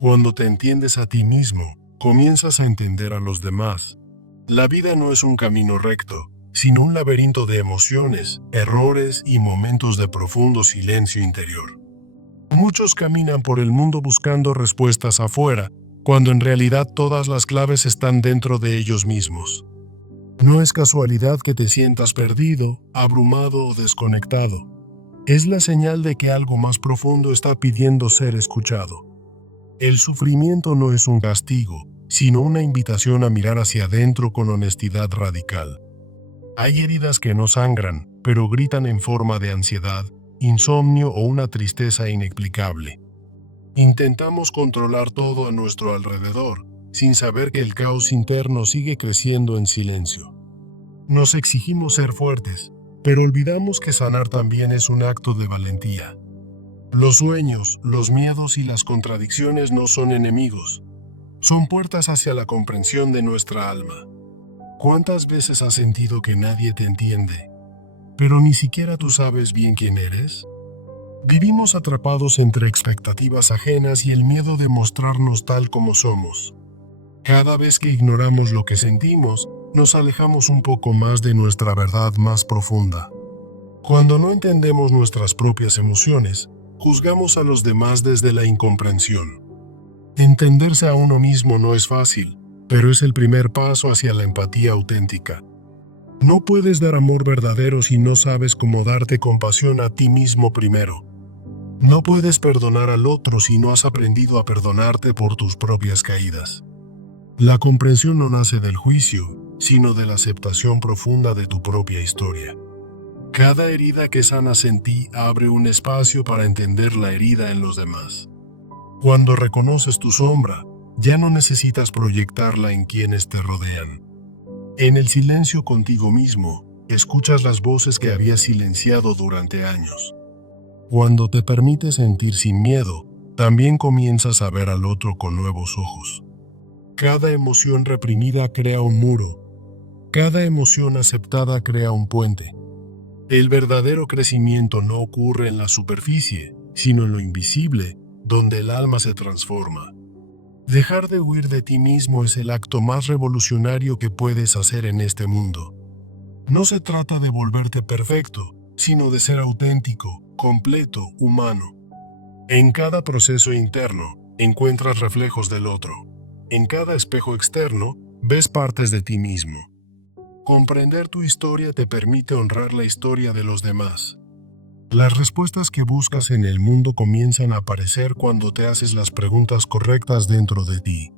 Cuando te entiendes a ti mismo, comienzas a entender a los demás. La vida no es un camino recto, sino un laberinto de emociones, errores y momentos de profundo silencio interior. Muchos caminan por el mundo buscando respuestas afuera, cuando en realidad todas las claves están dentro de ellos mismos. No es casualidad que te sientas perdido, abrumado o desconectado. Es la señal de que algo más profundo está pidiendo ser escuchado. El sufrimiento no es un castigo, sino una invitación a mirar hacia adentro con honestidad radical. Hay heridas que no sangran, pero gritan en forma de ansiedad, insomnio o una tristeza inexplicable. Intentamos controlar todo a nuestro alrededor, sin saber que el caos interno sigue creciendo en silencio. Nos exigimos ser fuertes, pero olvidamos que sanar también es un acto de valentía. Los sueños, los miedos y las contradicciones no son enemigos. Son puertas hacia la comprensión de nuestra alma. ¿Cuántas veces has sentido que nadie te entiende, pero ni siquiera tú sabes bien quién eres? Vivimos atrapados entre expectativas ajenas y el miedo de mostrarnos tal como somos. Cada vez que ignoramos lo que sentimos, nos alejamos un poco más de nuestra verdad más profunda. Cuando no entendemos nuestras propias emociones, juzgamos a los demás desde la incomprensión. Entenderse a uno mismo no es fácil, pero es el primer paso hacia la empatía auténtica. No puedes dar amor verdadero si no sabes cómo darte compasión a ti mismo primero. No puedes perdonar al otro si no has aprendido a perdonarte por tus propias caídas. La comprensión no nace del juicio, sino de la aceptación profunda de tu propia historia. Cada herida que sanas en ti abre un espacio para entender la herida en los demás. Cuando reconoces tu sombra, ya no necesitas proyectarla en quienes te rodean. En el silencio contigo mismo, escuchas las voces que habías silenciado durante años. Cuando te permites sentir sin miedo, también comienzas a ver al otro con nuevos ojos. Cada emoción reprimida crea un muro. Cada emoción aceptada crea un puente. El verdadero crecimiento no ocurre en la superficie, sino en lo invisible, donde el alma se transforma. Dejar de huir de ti mismo es el acto más revolucionario que puedes hacer en este mundo. No se trata de volverte perfecto, sino de ser auténtico, completo, humano. En cada proceso interno, encuentras reflejos del otro. En cada espejo externo, ves partes de ti mismo. Comprender tu historia te permite honrar la historia de los demás. Las respuestas que buscas en el mundo comienzan a aparecer cuando te haces las preguntas correctas dentro de ti.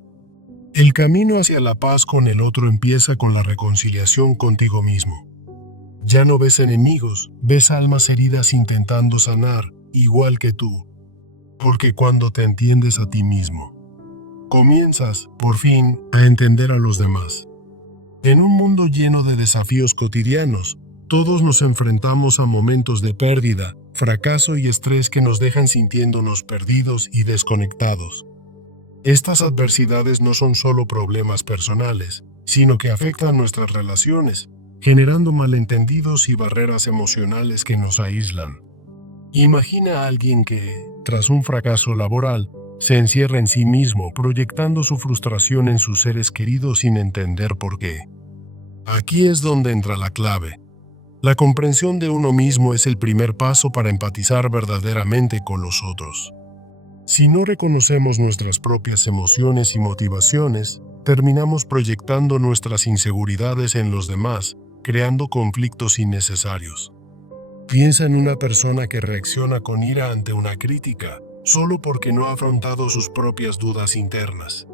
El camino hacia la paz con el otro empieza con la reconciliación contigo mismo. Ya no ves enemigos, ves almas heridas intentando sanar, igual que tú. Porque cuando te entiendes a ti mismo, comienzas, por fin, a entender a los demás. En un mundo lleno de desafíos cotidianos, todos nos enfrentamos a momentos de pérdida, fracaso y estrés que nos dejan sintiéndonos perdidos y desconectados. Estas adversidades no son solo problemas personales, sino que afectan nuestras relaciones, generando malentendidos y barreras emocionales que nos aíslan. Imagina a alguien que, tras un fracaso laboral, se encierra en sí mismo, proyectando su frustración en sus seres queridos sin entender por qué. Aquí es donde entra la clave. La comprensión de uno mismo es el primer paso para empatizar verdaderamente con los otros. Si no reconocemos nuestras propias emociones y motivaciones, terminamos proyectando nuestras inseguridades en los demás, creando conflictos innecesarios. Piensa en una persona que reacciona con ira ante una crítica, solo porque no ha afrontado sus propias dudas internas.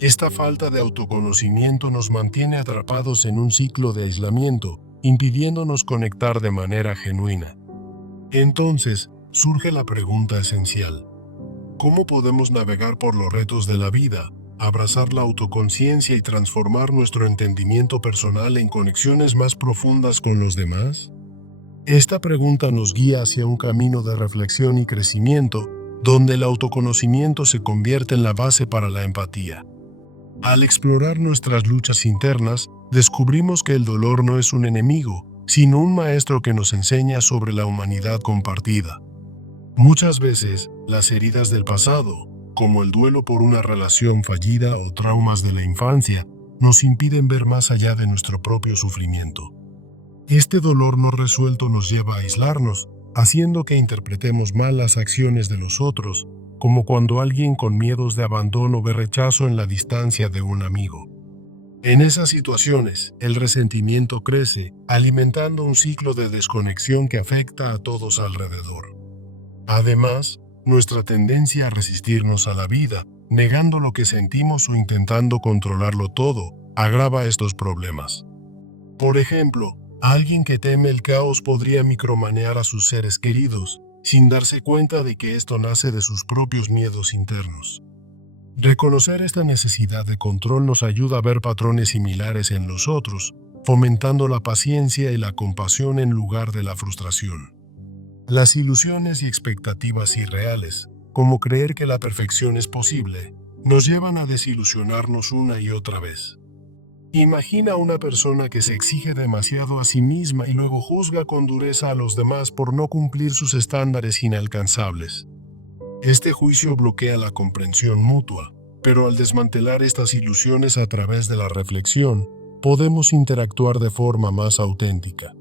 Esta falta de autoconocimiento nos mantiene atrapados en un ciclo de aislamiento, impidiéndonos conectar de manera genuina. Entonces, surge la pregunta esencial. ¿Cómo podemos navegar por los retos de la vida, abrazar la autoconciencia y transformar nuestro entendimiento personal en conexiones más profundas con los demás? Esta pregunta nos guía hacia un camino de reflexión y crecimiento, donde el autoconocimiento se convierte en la base para la empatía. Al explorar nuestras luchas internas, descubrimos que el dolor no es un enemigo, sino un maestro que nos enseña sobre la humanidad compartida. Muchas veces, las heridas del pasado, como el duelo por una relación fallida o traumas de la infancia, nos impiden ver más allá de nuestro propio sufrimiento. Este dolor no resuelto nos lleva a aislarnos, haciendo que interpretemos mal las acciones de los otros, como cuando alguien con miedos de abandono ve rechazo en la distancia de un amigo. En esas situaciones, el resentimiento crece, alimentando un ciclo de desconexión que afecta a todos alrededor. Además, nuestra tendencia a resistirnos a la vida, negando lo que sentimos o intentando controlarlo todo, agrava estos problemas. Por ejemplo, alguien que teme el caos podría micromanear a sus seres queridos, sin darse cuenta de que esto nace de sus propios miedos internos. Reconocer esta necesidad de control nos ayuda a ver patrones similares en los otros, fomentando la paciencia y la compasión en lugar de la frustración. Las ilusiones y expectativas irreales, como creer que la perfección es posible, nos llevan a desilusionarnos una y otra vez. Imagina a una persona que se exige demasiado a sí misma y luego juzga con dureza a los demás por no cumplir sus estándares inalcanzables. Este juicio bloquea la comprensión mutua, pero al desmantelar estas ilusiones a través de la reflexión, podemos interactuar de forma más auténtica.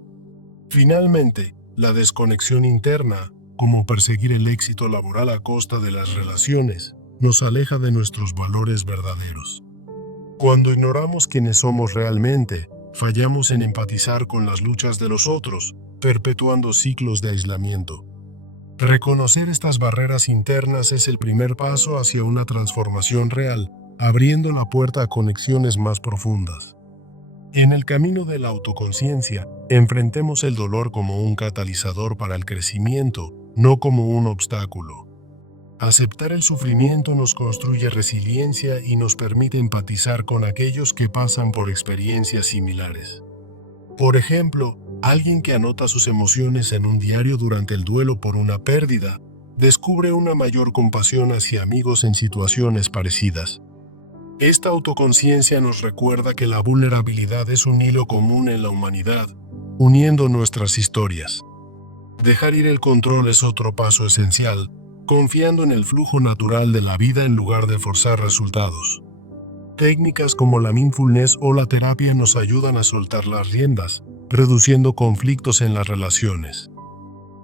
Finalmente, la desconexión interna, como perseguir el éxito laboral a costa de las relaciones, nos aleja de nuestros valores verdaderos. Cuando ignoramos quiénes somos realmente, fallamos en empatizar con las luchas de los otros, perpetuando ciclos de aislamiento. Reconocer estas barreras internas es el primer paso hacia una transformación real, abriendo la puerta a conexiones más profundas. En el camino de la autoconciencia, enfrentemos el dolor como un catalizador para el crecimiento, no como un obstáculo. Aceptar el sufrimiento nos construye resiliencia y nos permite empatizar con aquellos que pasan por experiencias similares. Por ejemplo, alguien que anota sus emociones en un diario durante el duelo por una pérdida, descubre una mayor compasión hacia amigos en situaciones parecidas. Esta autoconciencia nos recuerda que la vulnerabilidad es un hilo común en la humanidad, uniendo nuestras historias. Dejar ir el control es otro paso esencial, confiando en el flujo natural de la vida en lugar de forzar resultados. Técnicas como la mindfulness o la terapia nos ayudan a soltar las riendas, reduciendo conflictos en las relaciones.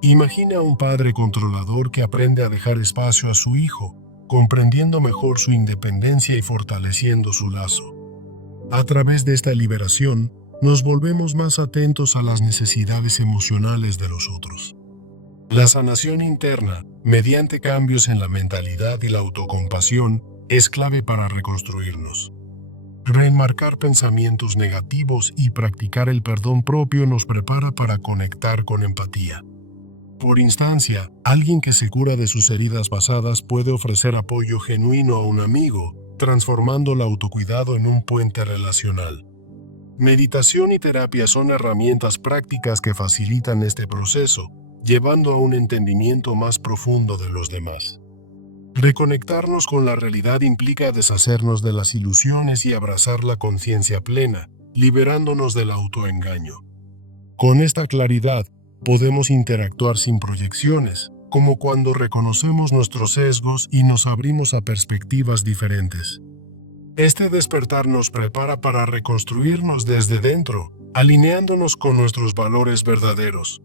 Imagina a un padre controlador que aprende a dejar espacio a su hijo, comprendiendo mejor su independencia y fortaleciendo su lazo. A través de esta liberación, nos volvemos más atentos a las necesidades emocionales de los otros. La sanación interna, mediante cambios en la mentalidad y la autocompasión, es clave para reconstruirnos. Reenmarcar pensamientos negativos y practicar el perdón propio nos prepara para conectar con empatía. Por instancia, alguien que se cura de sus heridas pasadas puede ofrecer apoyo genuino a un amigo, transformando el autocuidado en un puente relacional. Meditación y terapia son herramientas prácticas que facilitan este proceso, llevando a un entendimiento más profundo de los demás. Reconectarnos con la realidad implica deshacernos de las ilusiones y abrazar la conciencia plena, liberándonos del autoengaño. Con esta claridad, podemos interactuar sin proyecciones, como cuando reconocemos nuestros sesgos y nos abrimos a perspectivas diferentes. Este despertar nos prepara para reconstruirnos desde dentro, alineándonos con nuestros valores verdaderos.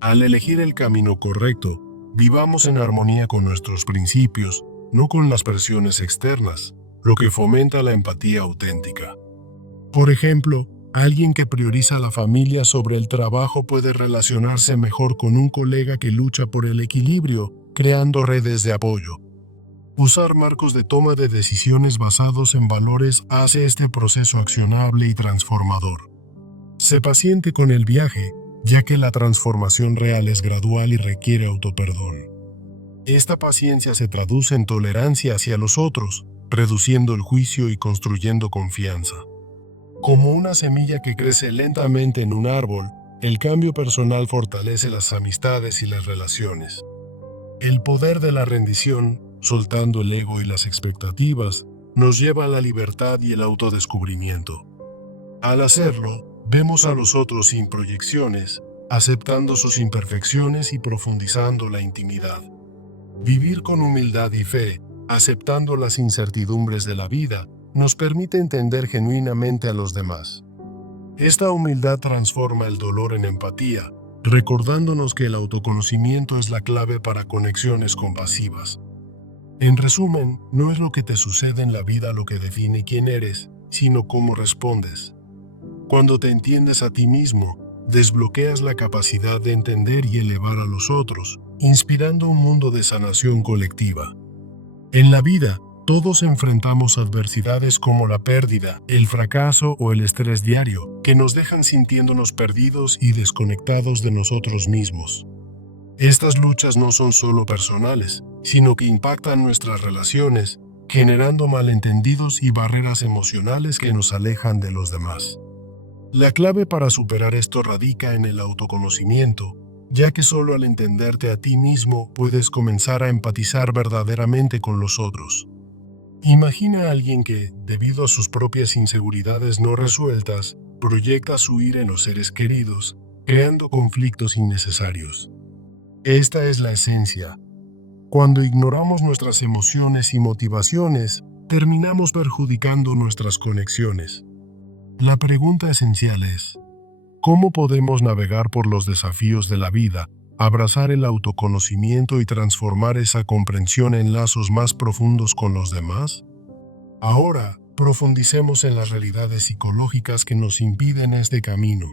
Al elegir el camino correcto, vivamos en armonía con nuestros principios, no con las presiones externas, lo que fomenta la empatía auténtica. Por ejemplo, alguien que prioriza la familia sobre el trabajo puede relacionarse mejor con un colega que lucha por el equilibrio, creando redes de apoyo. Usar marcos de toma de decisiones basados en valores hace este proceso accionable y transformador. Sé paciente con el viaje, ya que la transformación real es gradual y requiere autoperdón. Esta paciencia se traduce en tolerancia hacia los otros, reduciendo el juicio y construyendo confianza. Como una semilla que crece lentamente en un árbol, el cambio personal fortalece las amistades y las relaciones. El poder de la rendición, soltando el ego y las expectativas, nos lleva a la libertad y el autodescubrimiento. Al hacerlo, vemos a los otros sin proyecciones, aceptando sus imperfecciones y profundizando la intimidad. Vivir con humildad y fe, Aceptando las incertidumbres de la vida nos permite entender genuinamente a los demás. Esta humildad transforma el dolor en empatía, recordándonos que el autoconocimiento es la clave para conexiones compasivas. En resumen, no es lo que te sucede en la vida lo que define quién eres, sino cómo respondes. Cuando te entiendes a ti mismo, desbloqueas la capacidad de entender y elevar a los otros, inspirando un mundo de sanación colectiva. En la vida, todos enfrentamos adversidades como la pérdida, el fracaso o el estrés diario, que nos dejan sintiéndonos perdidos y desconectados de nosotros mismos. Estas luchas no son solo personales, sino que impactan nuestras relaciones, generando malentendidos y barreras emocionales que nos alejan de los demás. La clave para superar esto radica en el autoconocimiento, ya que solo al entenderte a ti mismo puedes comenzar a empatizar verdaderamente con los otros. Imagina a alguien que, debido a sus propias inseguridades no resueltas, proyecta su ira en los seres queridos, creando conflictos innecesarios. Esta es la esencia. Cuando ignoramos nuestras emociones y motivaciones, terminamos perjudicando nuestras conexiones. La pregunta esencial es, ¿cómo podemos navegar por los desafíos de la vida, abrazar el autoconocimiento y transformar esa comprensión en lazos más profundos con los demás? Ahora, profundicemos en las realidades psicológicas que nos impiden este camino.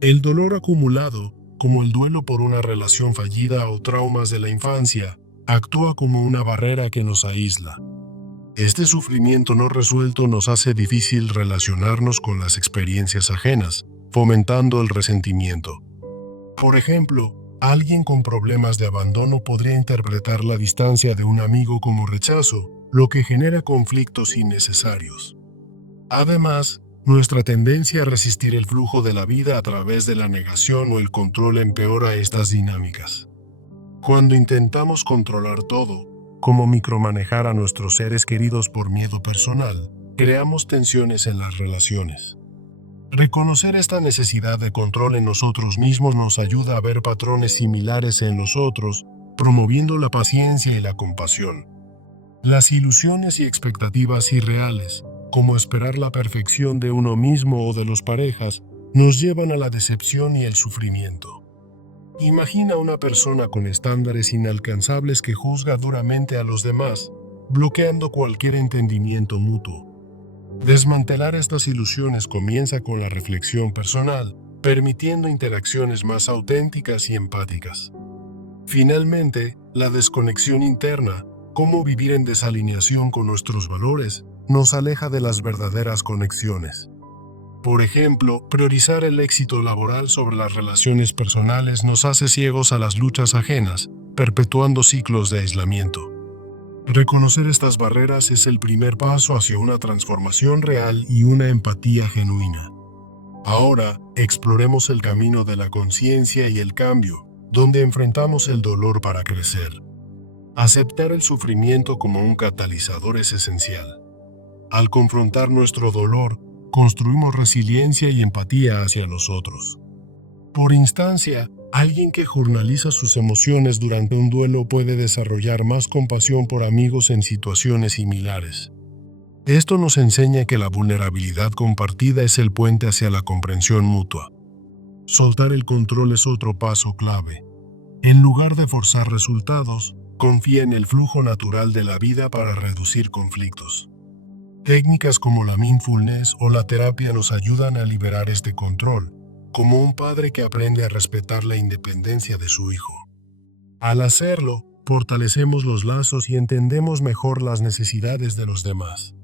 El dolor acumulado, como el duelo por una relación fallida o traumas de la infancia, actúa como una barrera que nos aísla. Este sufrimiento no resuelto nos hace difícil relacionarnos con las experiencias ajenas, fomentando el resentimiento. Por ejemplo, alguien con problemas de abandono podría interpretar la distancia de un amigo como rechazo, lo que genera conflictos innecesarios. Además, nuestra tendencia a resistir el flujo de la vida a través de la negación o el control empeora estas dinámicas. Cuando intentamos controlar todo, como micromanejar a nuestros seres queridos por miedo personal, creamos tensiones en las relaciones. Reconocer esta necesidad de control en nosotros mismos nos ayuda a ver patrones similares en los otros, promoviendo la paciencia y la compasión. Las ilusiones y expectativas irreales, como esperar la perfección de uno mismo o de los parejas, nos llevan a la decepción y el sufrimiento. Imagina a una persona con estándares inalcanzables que juzga duramente a los demás, bloqueando cualquier entendimiento mutuo. Desmantelar estas ilusiones comienza con la reflexión personal, permitiendo interacciones más auténticas y empáticas. Finalmente, la desconexión interna, cómo vivir en desalineación con nuestros valores, nos aleja de las verdaderas conexiones. Por ejemplo, priorizar el éxito laboral sobre las relaciones personales nos hace ciegos a las luchas ajenas, perpetuando ciclos de aislamiento. Reconocer estas barreras es el primer paso hacia una transformación real y una empatía genuina. Ahora, exploremos el camino de la conciencia y el cambio, donde enfrentamos el dolor para crecer. Aceptar el sufrimiento como un catalizador es esencial. Al confrontar nuestro dolor, construimos resiliencia y empatía hacia los otros. Por instancia, alguien que jurnaliza sus emociones durante un duelo puede desarrollar más compasión por amigos en situaciones similares. Esto nos enseña que la vulnerabilidad compartida es el puente hacia la comprensión mutua. Soltar el control es otro paso clave. En lugar de forzar resultados, confía en el flujo natural de la vida para reducir conflictos. Técnicas como la mindfulness o la terapia nos ayudan a liberar este control, como un padre que aprende a respetar la independencia de su hijo. Al hacerlo, fortalecemos los lazos y entendemos mejor las necesidades de los demás.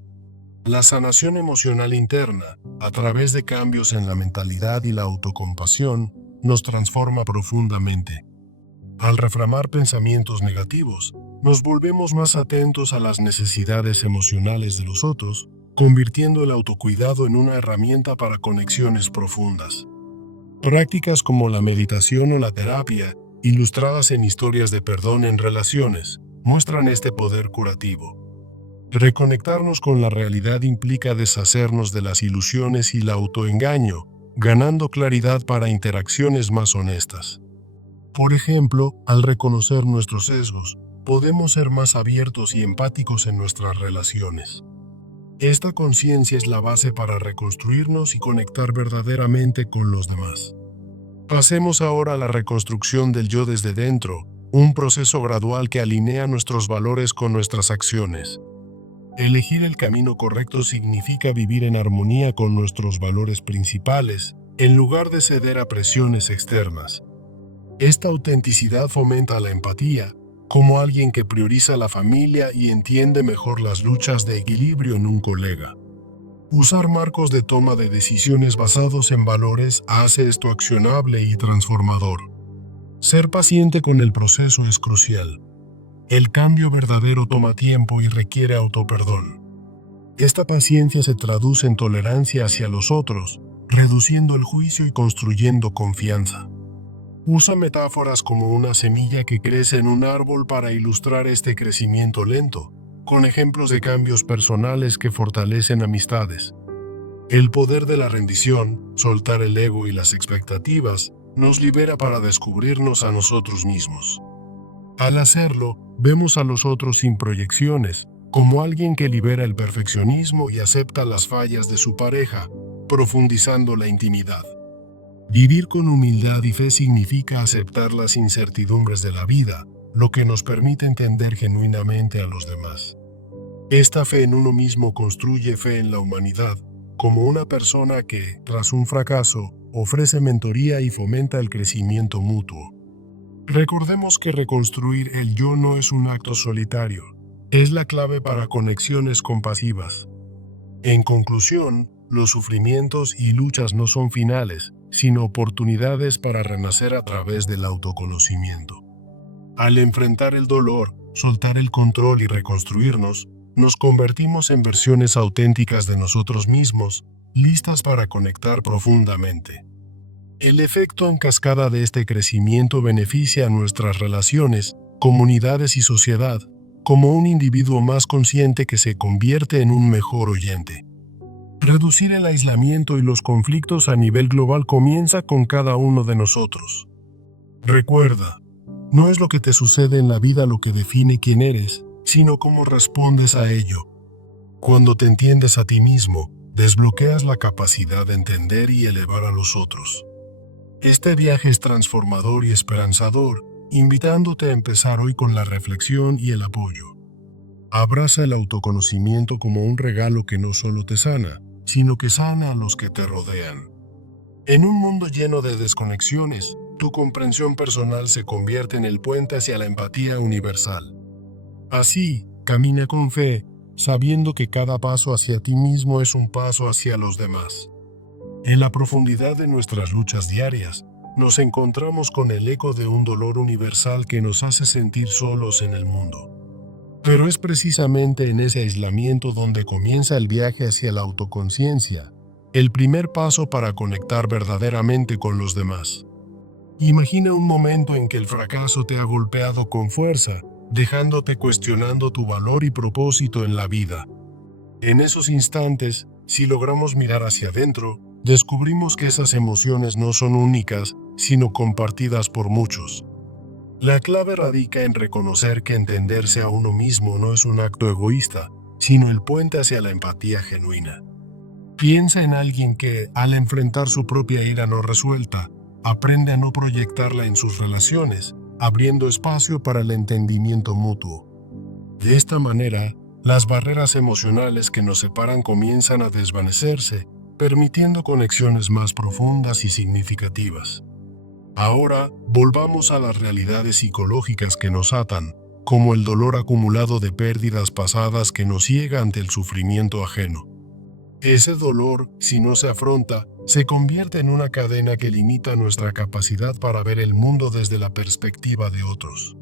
La sanación emocional interna, a través de cambios en la mentalidad y la autocompasión, nos transforma profundamente. Al reframar pensamientos negativos, nos volvemos más atentos a las necesidades emocionales de los otros, convirtiendo el autocuidado en una herramienta para conexiones profundas. Prácticas como la meditación o la terapia, ilustradas en historias de perdón en relaciones, muestran este poder curativo. Reconectarnos con la realidad implica deshacernos de las ilusiones y el autoengaño, ganando claridad para interacciones más honestas. Por ejemplo, al reconocer nuestros sesgos, podemos ser más abiertos y empáticos en nuestras relaciones. Esta conciencia es la base para reconstruirnos y conectar verdaderamente con los demás. Pasemos ahora a la reconstrucción del yo desde dentro, un proceso gradual que alinea nuestros valores con nuestras acciones. Elegir el camino correcto significa vivir en armonía con nuestros valores principales, en lugar de ceder a presiones externas. Esta autenticidad fomenta la empatía, como alguien que prioriza la familia y entiende mejor las luchas de equilibrio en un colega. Usar marcos de toma de decisiones basados en valores hace esto accionable y transformador. Ser paciente con el proceso es crucial. El cambio verdadero toma tiempo y requiere autoperdón. Esta paciencia se traduce en tolerancia hacia los otros, reduciendo el juicio y construyendo confianza. Usa metáforas como una semilla que crece en un árbol para ilustrar este crecimiento lento, con ejemplos de cambios personales que fortalecen amistades. El poder de la rendición, soltar el ego y las expectativas, nos libera para descubrirnos a nosotros mismos. Al hacerlo, vemos a los otros sin proyecciones, como alguien que libera el perfeccionismo y acepta las fallas de su pareja, profundizando la intimidad. Vivir con humildad y fe significa aceptar las incertidumbres de la vida, lo que nos permite entender genuinamente a los demás. Esta fe en uno mismo construye fe en la humanidad, como una persona que, tras un fracaso, ofrece mentoría y fomenta el crecimiento mutuo. Recordemos que reconstruir el yo no es un acto solitario, es la clave para conexiones compasivas. En conclusión, los sufrimientos y luchas no son finales, sino oportunidades para renacer a través del autoconocimiento. Al enfrentar el dolor, soltar el control y reconstruirnos, nos convertimos en versiones auténticas de nosotros mismos, listas para conectar profundamente. El efecto en cascada de este crecimiento beneficia a nuestras relaciones, comunidades y sociedad, como un individuo más consciente que se convierte en un mejor oyente. Reducir el aislamiento y los conflictos a nivel global comienza con cada uno de nosotros. Recuerda, no es lo que te sucede en la vida lo que define quién eres, sino cómo respondes a ello. Cuando te entiendes a ti mismo, desbloqueas la capacidad de entender y elevar a los otros. Este viaje es transformador y esperanzador, invitándote a empezar hoy con la reflexión y el apoyo. Abraza el autoconocimiento como un regalo que no solo te sana, sino que sana a los que te rodean. En un mundo lleno de desconexiones, tu comprensión personal se convierte en el puente hacia la empatía universal. Así, camina con fe, sabiendo que cada paso hacia ti mismo es un paso hacia los demás. En la profundidad de nuestras luchas diarias, nos encontramos con el eco de un dolor universal que nos hace sentir solos en el mundo. Pero es precisamente en ese aislamiento donde comienza el viaje hacia la autoconciencia, el primer paso para conectar verdaderamente con los demás. Imagina un momento en que el fracaso te ha golpeado con fuerza, dejándote cuestionando tu valor y propósito en la vida. En esos instantes, si logramos mirar hacia adentro, descubrimos que esas emociones no son únicas, sino compartidas por muchos. La clave radica en reconocer que entenderse a uno mismo no es un acto egoísta, sino el puente hacia la empatía genuina. Piensa en alguien que, al enfrentar su propia ira no resuelta, aprende a no proyectarla en sus relaciones, abriendo espacio para el entendimiento mutuo. De esta manera, las barreras emocionales que nos separan comienzan a desvanecerse, permitiendo conexiones más profundas y significativas. Ahora, volvamos a las realidades psicológicas que nos atan, como el dolor acumulado de pérdidas pasadas que nos ciega ante el sufrimiento ajeno. Ese dolor, si no se afronta, se convierte en una cadena que limita nuestra capacidad para ver el mundo desde la perspectiva de otros.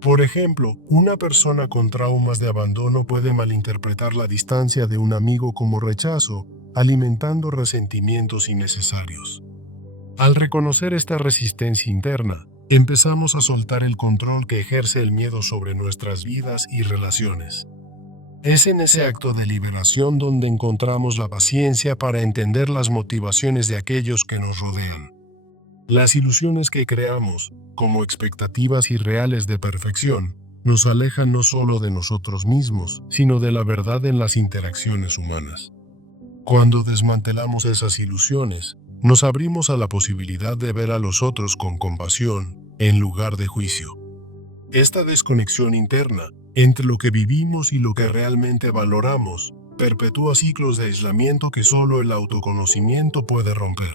Por ejemplo, una persona con traumas de abandono puede malinterpretar la distancia de un amigo como rechazo, alimentando resentimientos innecesarios. Al reconocer esta resistencia interna, empezamos a soltar el control que ejerce el miedo sobre nuestras vidas y relaciones. Es en ese acto de liberación donde encontramos la paciencia para entender las motivaciones de aquellos que nos rodean. Las ilusiones que creamos, como expectativas irreales de perfección, nos alejan no solo de nosotros mismos, sino de la verdad en las interacciones humanas. Cuando desmantelamos esas ilusiones, nos abrimos a la posibilidad de ver a los otros con compasión, en lugar de juicio. Esta desconexión interna, entre lo que vivimos y lo que realmente valoramos, perpetúa ciclos de aislamiento que solo el autoconocimiento puede romper.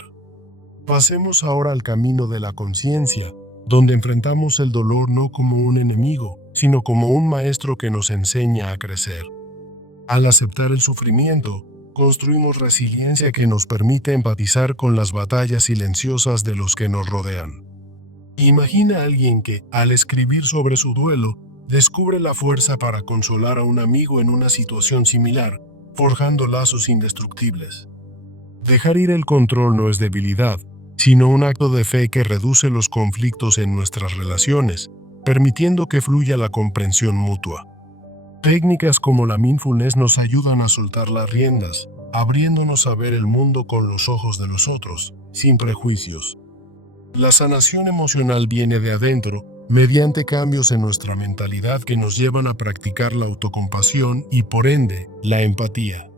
Pasemos ahora al camino de la conciencia, donde enfrentamos el dolor no como un enemigo, sino como un maestro que nos enseña a crecer. Al aceptar el sufrimiento, construimos resiliencia que nos permite empatizar con las batallas silenciosas de los que nos rodean. Imagina a alguien que, al escribir sobre su duelo, descubre la fuerza para consolar a un amigo en una situación similar, forjando lazos indestructibles. Dejar ir el control no es debilidad, sino un acto de fe que reduce los conflictos en nuestras relaciones, permitiendo que fluya la comprensión mutua. Técnicas como la mindfulness nos ayudan a soltar las riendas, abriéndonos a ver el mundo con los ojos de los otros, sin prejuicios. La sanación emocional viene de adentro, mediante cambios en nuestra mentalidad que nos llevan a practicar la autocompasión y, por ende, la empatía.